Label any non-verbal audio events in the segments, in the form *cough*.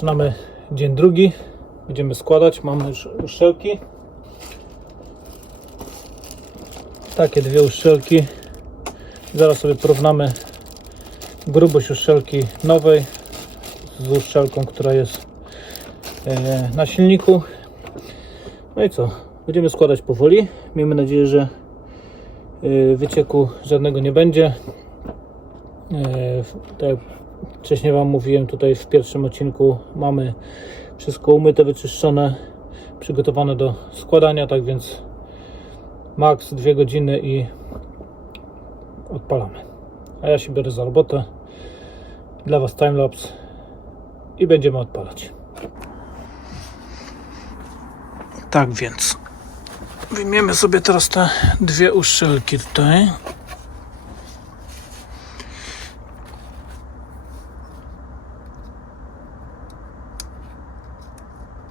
Zaczynamy dzień drugi. Będziemy składać. Mamy już uszczelki. Takie dwie uszczelki. Zaraz sobie porównamy grubość uszczelki nowej z uszczelką, która jest e, na silniku. No i co? Będziemy składać powoli. Miejmy nadzieję, że e, wycieku żadnego nie będzie. E, Tak wcześniej Wam mówiłem, tutaj w pierwszym odcinku mamy wszystko umyte, wyczyszczone, przygotowane do składania, tak więc maks 2 godziny i odpalamy. A ja się biorę za robotę. Dla Was timelapse i będziemy odpalać. Tak więc wyjmiemy sobie teraz te dwie uszczelki tutaj.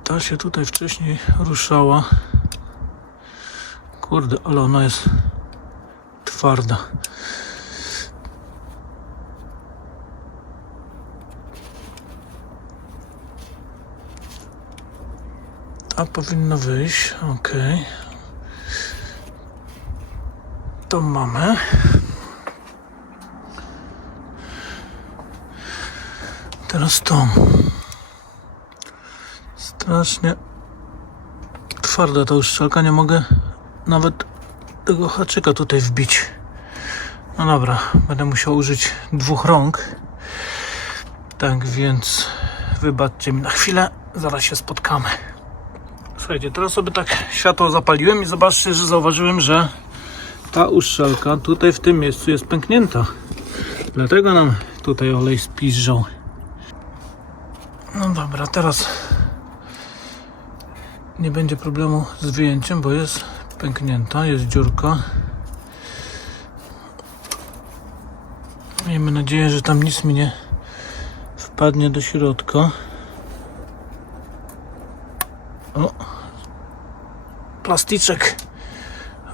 Ta się tutaj wcześniej ruszała. Kurde, ale ona jest twarda. Ta powinna wyjść, ok. To mamy. Teraz to. Strasznie twarda ta uszczelka, nie mogę nawet tego haczyka tutaj wbić. No dobra, będę musiał użyć dwóch rąk. Tak więc wybaczcie mi na chwilę, zaraz się spotkamy. Słuchajcie, teraz sobie tak światło zapaliłem i zobaczcie, że zauważyłem, że ta uszczelka tutaj w tym miejscu jest pęknięta. Dlatego nam tutaj olej spiżał. No dobra, teraz nie będzie problemu z wyjęciem, bo jest pęknięta, jest dziurka. Miejmy nadzieję, że tam nic mi nie wpadnie do środka. O, plastyczek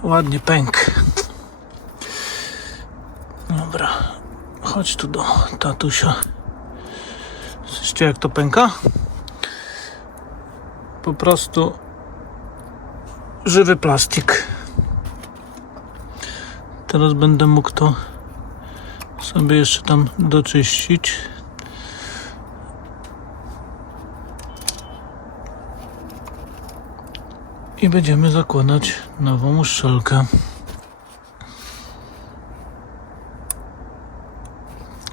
ładnie pęk. Dobra, chodź tu do tatusia. Słyszycie jak to pęka? Po prostu żywy plastik. Teraz będę mógł to sobie jeszcze tam doczyścić. I będziemy zakładać nową uszczelkę.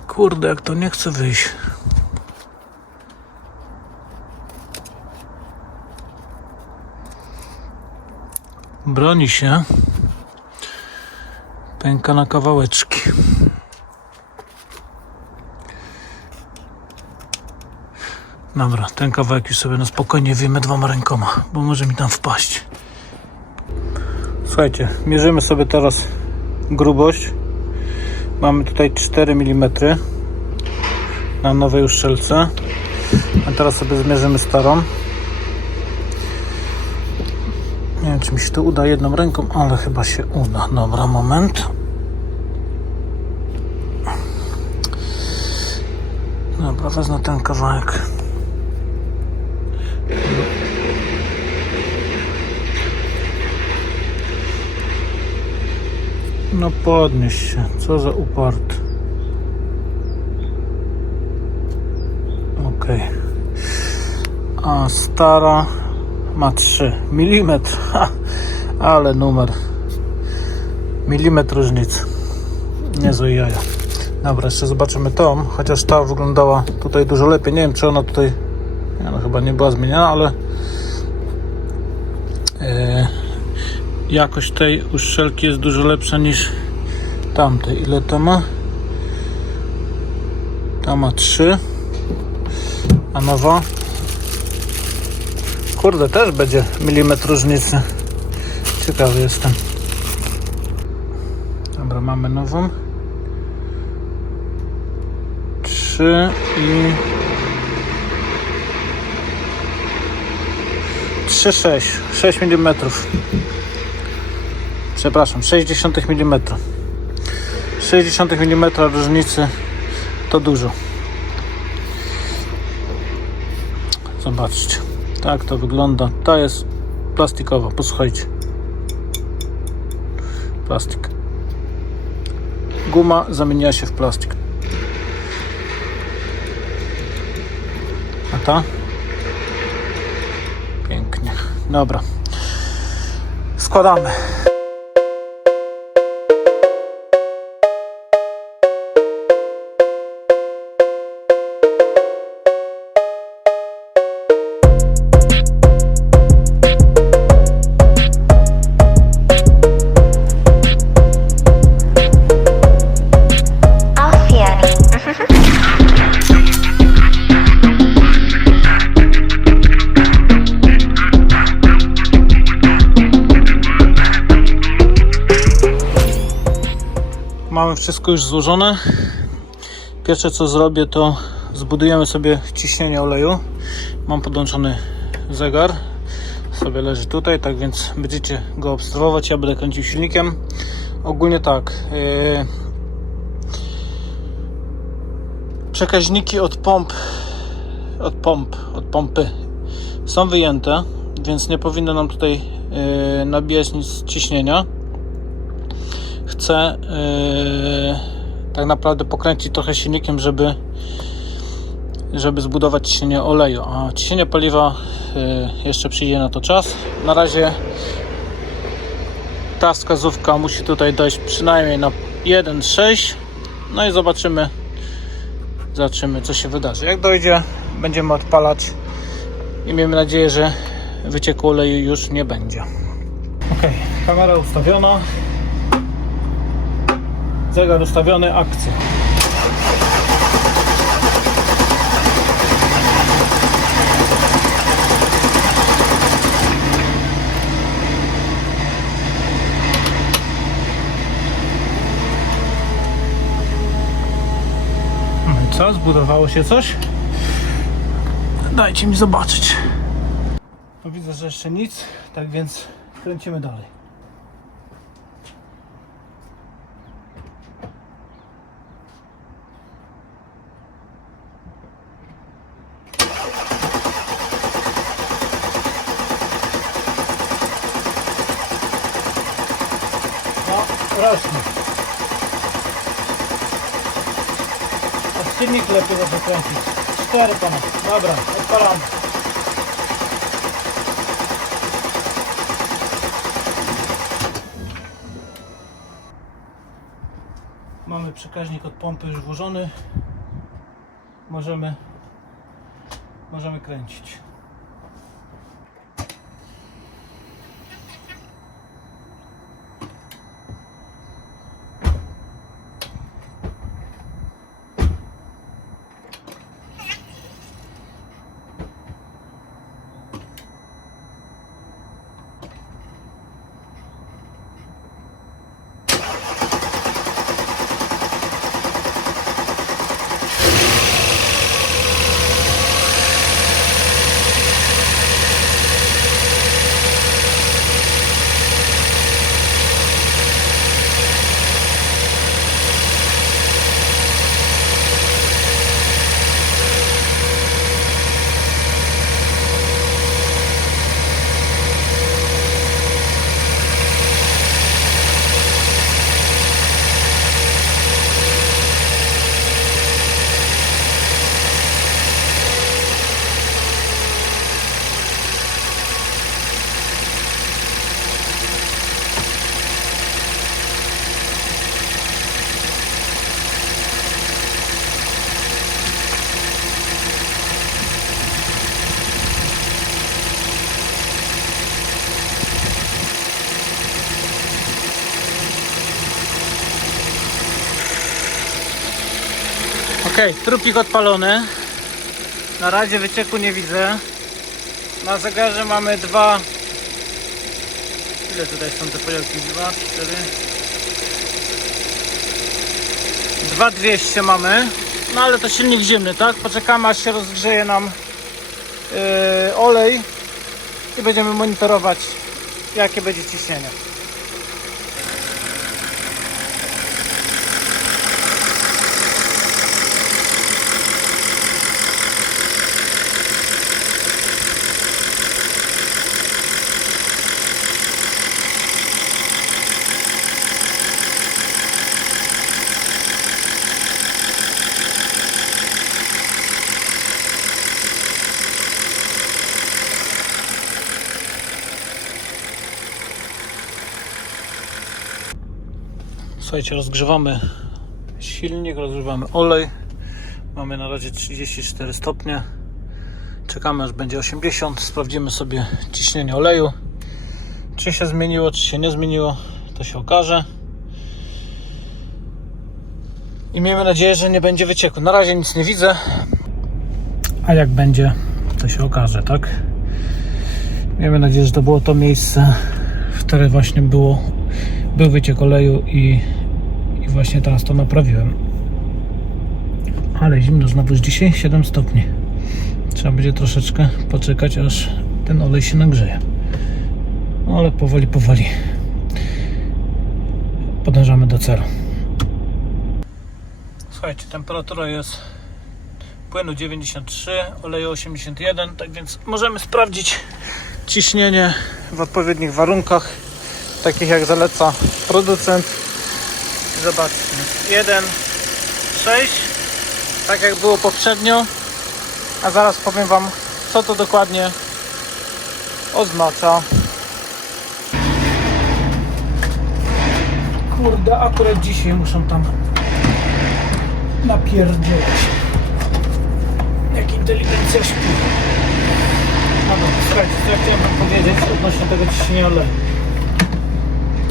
Kurde, jak to nie chce wyjść. Broni się. Pęka na kawałeczki. Dobra, ten kawałek już sobie na spokojnie wiemy dwoma rękoma, bo może mi tam wpaść. Słuchajcie, mierzymy sobie teraz grubość. Mamy tutaj 4 mm na nowej uszczelce. A teraz sobie zmierzymy starą. Czy mi się to uda jedną ręką, ale chyba się uda. Dobra, moment. Dobra, wezmę ten kawałek. No podnieś się, co za upart. Okej. A stara ma 3 mm. *laughs* Ale numer. Milimetr różnicy. Niezłe jaja. Dobra, jeszcze zobaczymy tą, chociaż ta wyglądała tutaj dużo lepiej. Nie wiem, czy ona tutaj nie, no, chyba nie była zmieniana, ale e, jakość tej uszczelki jest dużo lepsza niż tamtej. Ile to ma? Ta ma 3, a nowa Kurde, też będzie milimetr różnicy. Ciekawy jestem. Dobra, mamy nową. 3 i 3, 6, 6 mm. Przepraszam, 60 mm. 60 mm różnicy to dużo. Zobaczcie. Tak to wygląda. Ta jest plastikowa. Posłuchajcie. Plastik. Guma zamieniła się w plastik. A ta? Pięknie. Dobra. Składamy. Wszystko już złożone. Pierwsze co zrobię to zbudujemy sobie ciśnienie oleju. Mam podłączony zegar. Sobie leży tutaj, tak więc będziecie go obserwować. Ja będę kręcił silnikiem. Ogólnie tak. Yy... Przekaźniki od pomp od pomp, od pompy są wyjęte, więc nie powinno nam tutaj yy, nabijać nic ciśnienia chcę yy, tak naprawdę pokręcić trochę silnikiem, żeby żeby zbudować ciśnienie oleju, a ciśnienie paliwa yy, jeszcze przyjdzie na to czas. Na razie ta wskazówka musi tutaj dojść przynajmniej na 1,6 no i zobaczymy zobaczymy co się wydarzy. Jak dojdzie będziemy odpalać i miejmy nadzieję, że wycieku oleju już nie będzie. Ok, kamera ustawiona. Zegar ustawiony, akcja. No co? Zbudowało się coś? Dajcie mi zobaczyć. No widzę, że jeszcze nic, tak więc kręcimy dalej. No, rośnie. A silnik lepiej zaczął kręcić. Cztery ponad. Dobra, odpalamy. Mamy przekaźnik od pompy już włożony. Możemy możemy kręcić. Trupik odpalony. Na razie wycieku nie widzę. Na zegarze mamy dwa. Ile tutaj są te poliorki? Dwa, cztery. Dwa dwieście mamy. No ale to silnik zimny, tak? Poczekamy aż się rozgrzeje nam yy, olej i będziemy monitorować jakie będzie ciśnienie. Słuchajcie, rozgrzewamy silnik, rozgrzewamy olej. Mamy na razie 34 stopnie. Czekamy aż będzie 80. Sprawdzimy sobie ciśnienie oleju. Czy się zmieniło, czy się nie zmieniło, to się okaże. I miejmy nadzieję, że nie będzie wycieku. Na razie nic nie widzę. A jak będzie, to się okaże, tak? Miejmy nadzieję, że to było to miejsce, w które właśnie było, był wyciek oleju i, właśnie teraz to naprawiłem. Ale zimno znowu dzisiaj 7 stopni. Trzeba będzie troszeczkę poczekać, aż ten olej się nagrzeje. No ale powoli, powoli podążamy do celu. Słuchajcie, temperatura jest płynu 93, oleju 81, tak więc możemy sprawdzić ciśnienie w odpowiednich warunkach, takich jak zaleca producent. Zobaczcie, 1, 6, tak jak było poprzednio, a zaraz powiem Wam, co to dokładnie oznacza. Kurde, akurat dzisiaj muszę tam napierdzielać. Jak inteligencja śpi. No dobra, słuchajcie, co ja chciałem powiedzieć odnośnie tego ciśnienia oleju.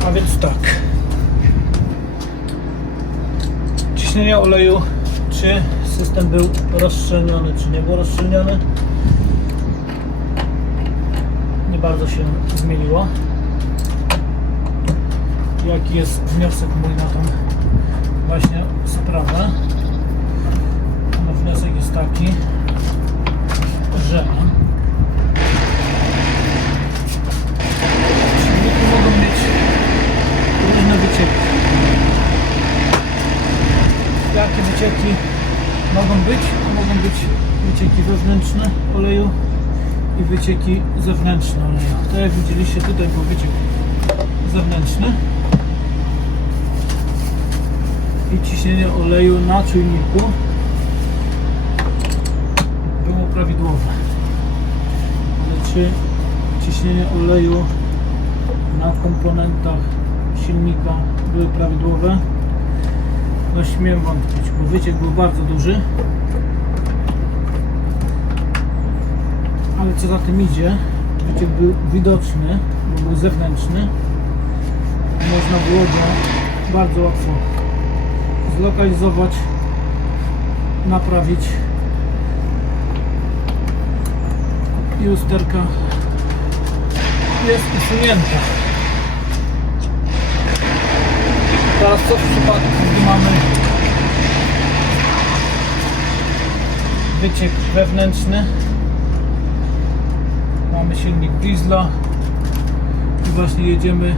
A więc tak. Ciśnienie oleju, czy system był rozszczelniony, czy nie był rozszczelniony. Nie bardzo się zmieniło. Jaki jest wniosek mój na tą właśnie sprawę? No wniosek jest taki, że silniki mogą mieć różne wycieki. Jakie wycieki mogą być? Mogą być wycieki wewnętrzne oleju i wycieki zewnętrzne oleju. Tak jak widzieliście tutaj był wyciek zewnętrzny i ciśnienie oleju na czujniku było prawidłowe. Ale czy ciśnienie oleju na komponentach silnika były prawidłowe? No śmiem wątpić, bo wyciek był bardzo duży. Ale co za tym idzie, wyciek był widoczny, bo był zewnętrzny. Można było go bardzo łatwo zlokalizować, naprawić i usterka jest usunięta. Teraz co w przypadku, mamy wyciek wewnętrzny, mamy silnik diesla i właśnie jedziemy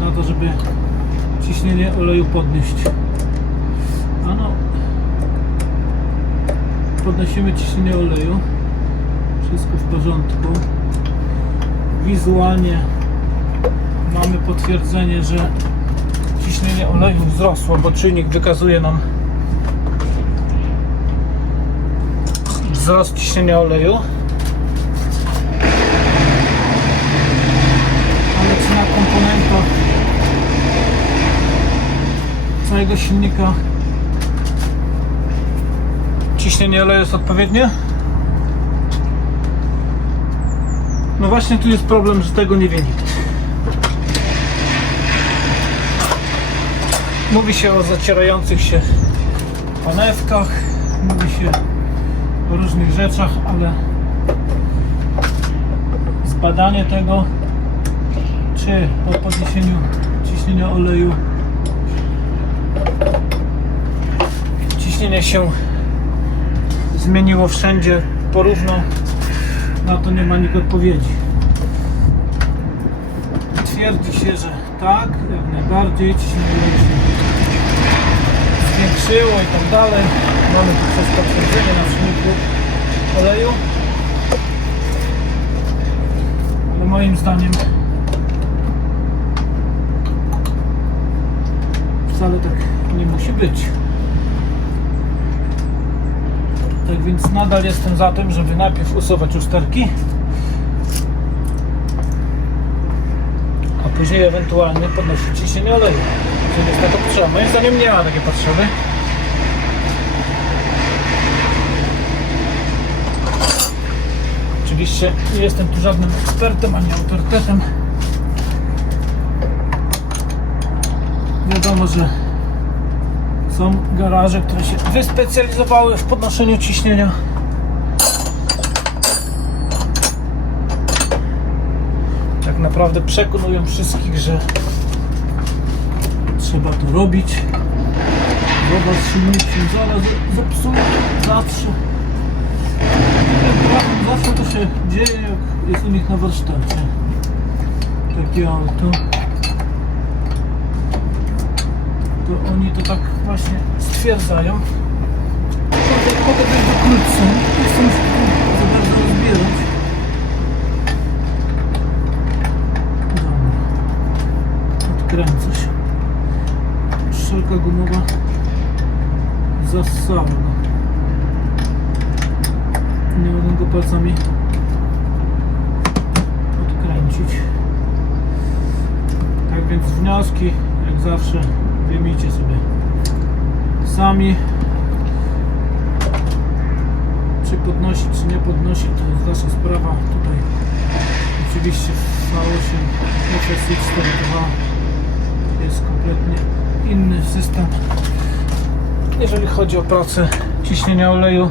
na to, żeby ciśnienie oleju podnieść. A no, podnosimy ciśnienie oleju, wszystko w porządku. Wizualnie mamy potwierdzenie, że ciśnienie oleju wzrosło, bo czujnik wykazuje nam wzrost ciśnienia oleju. Ale czy na komponentach całego silnika ciśnienie oleju jest odpowiednie? No właśnie tu jest problem, że tego nie wie nikt. Mówi się o zacierających się panewkach, mówi się o różnych rzeczach, ale zbadanie tego, czy po podniesieniu ciśnienia oleju ciśnienie się zmieniło wszędzie porówno, na to nie ma nikt odpowiedzi. Twierdzi się, że tak, jak najbardziej ciśnienie oleju zwiększyło i tak dalej. Mamy tu potwierdzenie na silniku oleju. Ale moim zdaniem wcale tak nie musi być. Tak więc nadal jestem za tym, żeby najpierw usuwać usterki, a później ewentualnie podnosić ciśnienie oleju. Czy jest taka potrzeba? Moim zdaniem nie ma takiej potrzeby. Oczywiście nie jestem tu żadnym ekspertem ani autorytetem. Wiadomo, że są garaże, które się wyspecjalizowały w podnoszeniu ciśnienia. Tak naprawdę przekonują wszystkich, że trzeba to robić. Woda z silnikiem zaraz zepsuje, zawsze. Zawsze się dzieje, jak jest u nich na warsztacie. Takie auto. To oni to tak właśnie stwierdzają. Wejść do klucza. Nie chcę tu za bardzo rozbierać. Dobra. Odkręca się. Szelka gumowa zassała go. Nie mogę go palcami odkręcić. Tak więc wnioski, jak zawsze, wyjmijcie sobie sami. Czy podnosić, czy nie podnosić, to jest wasza sprawa. Tutaj oczywiście w V8 FSX 4.2 jest kompletnie inny system. Jeżeli chodzi o pracę ciśnienia oleju,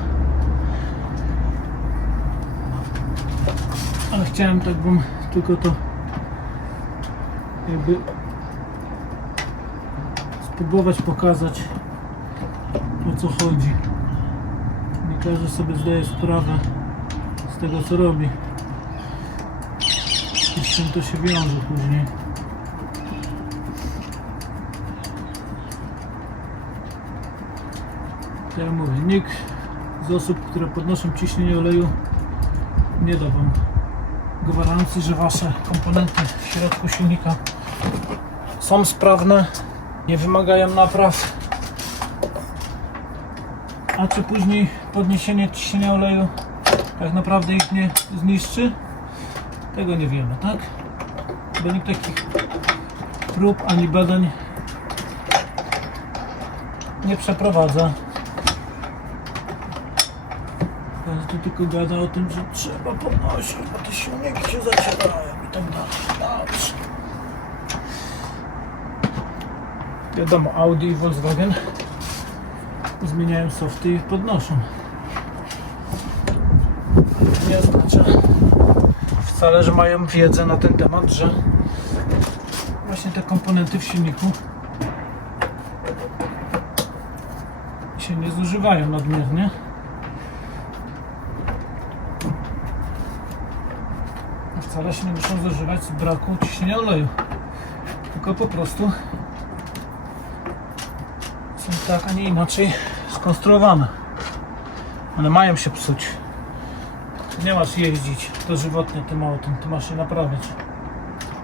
ale chciałem tak wam tylko to jakby spróbować pokazać o co chodzi. Nie każdy sobie zdaje sprawę z tego co robi i z czym to się wiąże później. Ja mówię, nikt z osób, które podnoszą ciśnienie oleju nie da Wam gwarancji, że Wasze komponenty w środku silnika są sprawne, nie wymagają napraw. A czy później podniesienie ciśnienia oleju tak naprawdę ich nie zniszczy? Tego nie wiemy, tak? Bo nikt takich prób ani badań nie przeprowadza. Każdy tu tylko gada o tym, że trzeba podnosić, bo te silniki się zacierają i tak dalej. Dobrze. Wiadomo, Audi i Volkswagen zmieniają softy i podnoszą. Nie oznacza wcale, że mają wiedzę na ten temat, że właśnie te komponenty w silniku się nie zużywają nadmiernie. Się nie muszą zużywać z braku ciśnienia oleju. Tylko po prostu są tak, a nie inaczej skonstruowane. One mają się psuć. Nie masz jeździć dożywotnie tym autem, ty masz je naprawiać.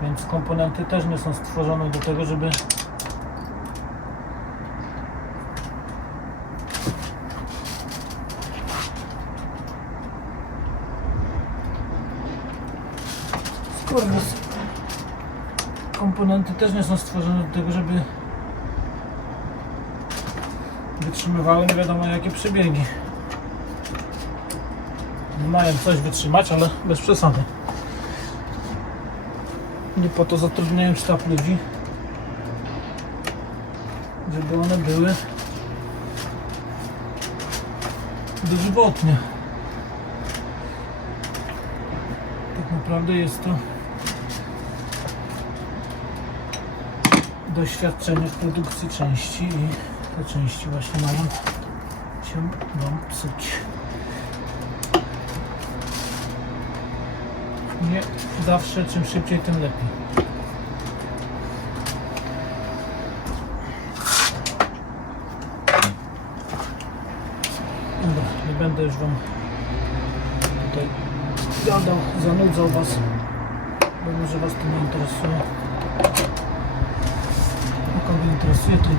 Więc komponenty też nie są stworzone do tego, żeby Skurwys. Komponenty też nie są stworzone do tego, żeby wytrzymywały nie wiadomo jakie przebiegi. Mają coś wytrzymać, ale bez przesady. Nie po to zatrudniają sztab ludzi, żeby one były dożywotnie. Tak naprawdę jest to doświadczenie w produkcji części i te części właśnie mają się wam psuć. Nie zawsze czym szybciej tym lepiej. Dobra, nie będę już wam tutaj gadał, zanudzał was, bo może was to nie interesuje. A kogo interesuje, to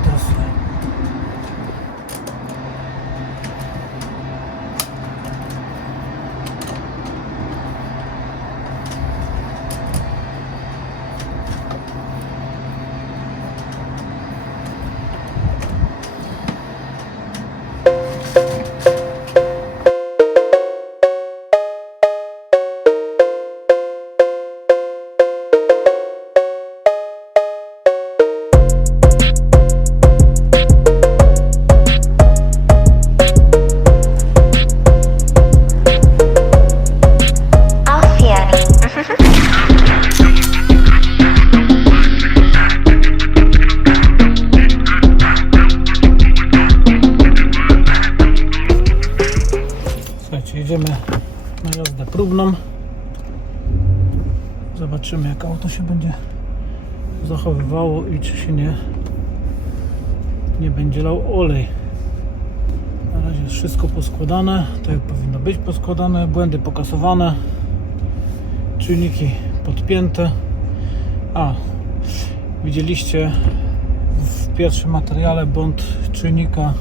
Zobaczymy jak auto się będzie zachowywało i czy się nie nie będzie lał olej. Na razie jest wszystko poskładane, tak jak powinno być poskładane, błędy pokasowane, czujniki podpięte. A, widzieliście w pierwszym materiale błąd czujnika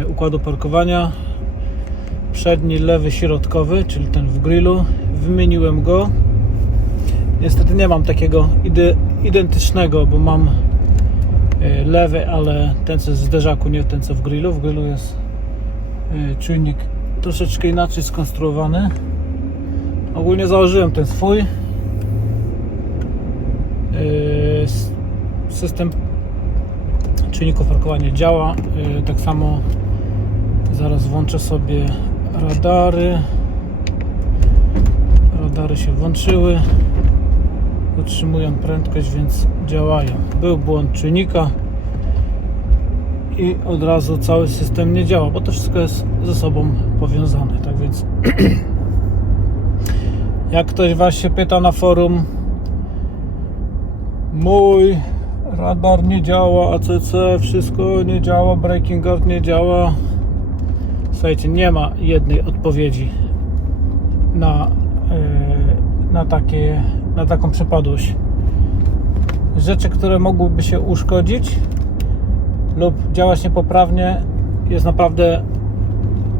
e, układu parkowania. Przedni, lewy, środkowy, czyli ten w grillu. Wymieniłem go. Niestety nie mam takiego ide- identycznego, bo mam e, lewy, ale ten co jest w zderzaku, nie ten co w grillu. W grillu jest e, czujnik troszeczkę inaczej skonstruowany. Ogólnie założyłem ten swój. E, System czujników parkowania działa. Tak samo zaraz włączę sobie radary. Radary się włączyły. Utrzymują prędkość, więc działają. Był błąd czujnika i od razu cały system nie działa, bo to wszystko jest ze sobą powiązane. Tak więc *clears throat* jak ktoś Was się pyta na forum, mój radar nie działa, ACC wszystko nie działa, braking guard nie działa. Słuchajcie, nie ma jednej odpowiedzi na, yy, na, takie, na taką przypadłość. Rzeczy, które mogłyby się uszkodzić lub działać niepoprawnie, jest naprawdę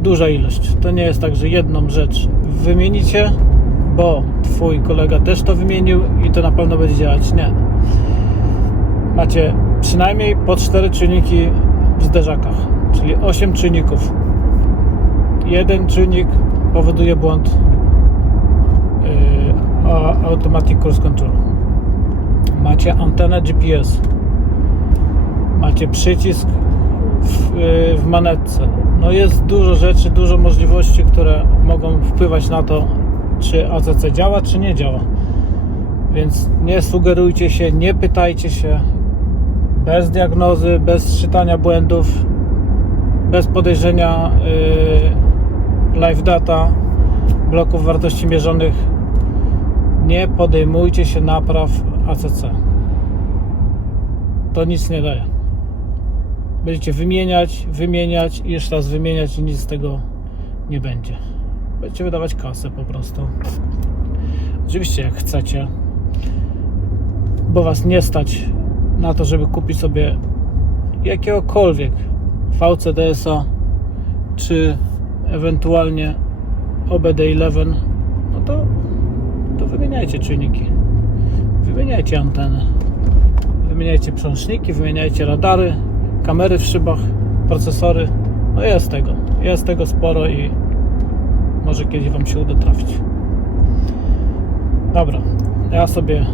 duża ilość. To nie jest tak, że jedną rzecz wymienicie, bo twój kolega też to wymienił i to na pewno będzie działać. Nie. Macie przynajmniej po cztery czynniki w zderzakach, czyli 8 czynników. Jeden czynnik powoduje błąd yy, Automatic Control. Macie antenę GPS. Macie przycisk w, yy, w manetce. No jest dużo rzeczy, dużo możliwości, które mogą wpływać na to, czy ACC działa, czy nie działa. Więc nie sugerujcie się, nie pytajcie się. Bez diagnozy, bez czytania błędów, bez podejrzenia yy, live data, bloków wartości mierzonych. Nie podejmujcie się napraw ACC. To nic nie daje. Będziecie wymieniać, wymieniać i jeszcze raz wymieniać i nic z tego nie będzie. Będziecie wydawać kasę po prostu. Oczywiście jak chcecie, bo was nie stać na to, żeby kupić sobie jakiegokolwiek VCDS-a czy ewentualnie OBD11, no to, to wymieniajcie czujniki, wymieniajcie anteny, wymieniajcie przełączniki, wymieniajcie radary, kamery w szybach, procesory. No jest tego, jest tego sporo i może kiedyś Wam się uda trafić. Dobra, ja sobie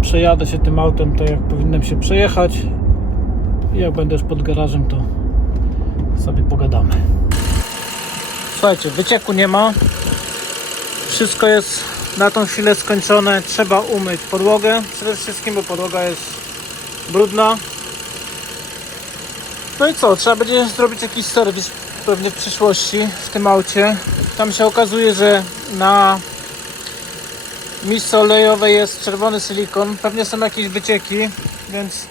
przejadę się tym autem tak jak powinienem się przejechać i jak będę już pod garażem to sobie pogadamy. Słuchajcie, wycieku nie ma. Wszystko jest na tą chwilę skończone. Trzeba umyć podłogę przede wszystkim, bo podłoga jest brudna. No i co? Trzeba będzie zrobić jakiś serwis pewnie w przyszłości w tym aucie. Tam się okazuje, że na misce olejowej jest czerwony silikon. Pewnie są jakieś wycieki, więc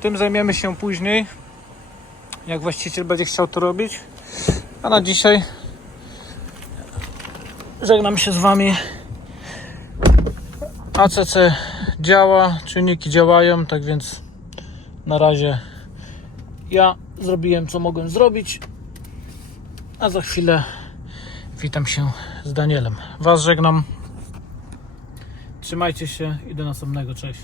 tym zajmiemy się później. Jak właściciel będzie chciał to robić. A na dzisiaj żegnam się z Wami. ACC działa, czynniki działają, tak więc na razie ja zrobiłem co mogłem zrobić. A za chwilę witam się z Danielem. Was żegnam. Trzymajcie się i do następnego. Cześć.